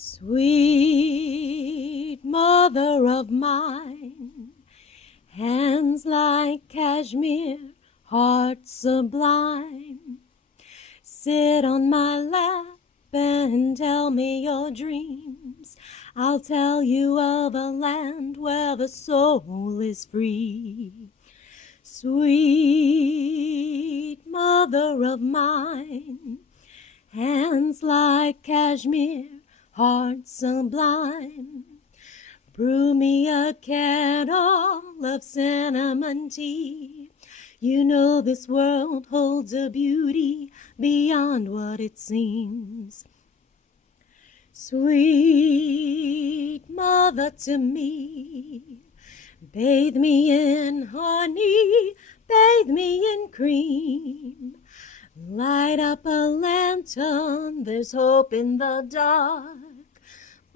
Sweet mother of mine, hands like cashmere, heart sublime, sit on my lap and tell me your dreams. I'll tell you of a land where the soul is free. Sweet mother of mine, hands like cashmere, heart sublime, brew me a kettle of cinnamon tea. You know this world holds a beauty beyond what it seems. Sweet mother to me, bathe me in honey, bathe me in cream. Light up a lantern, there's hope in the dark.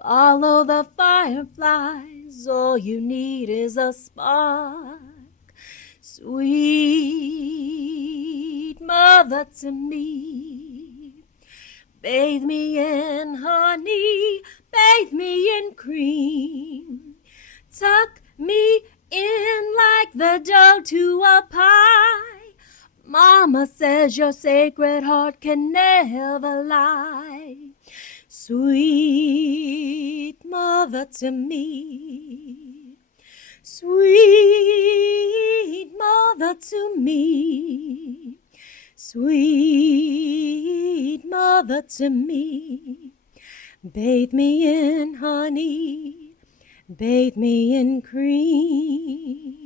Follow the fireflies, all you need is a spark. Sweet mother to me, bathe me in honey, bathe me in cream. Tuck me in like the dough to a pie. Mama says your sacred heart can never lie. Sweet mother to me, sweet mother to me, sweet mother to me. Bathe me in honey, bathe me in cream.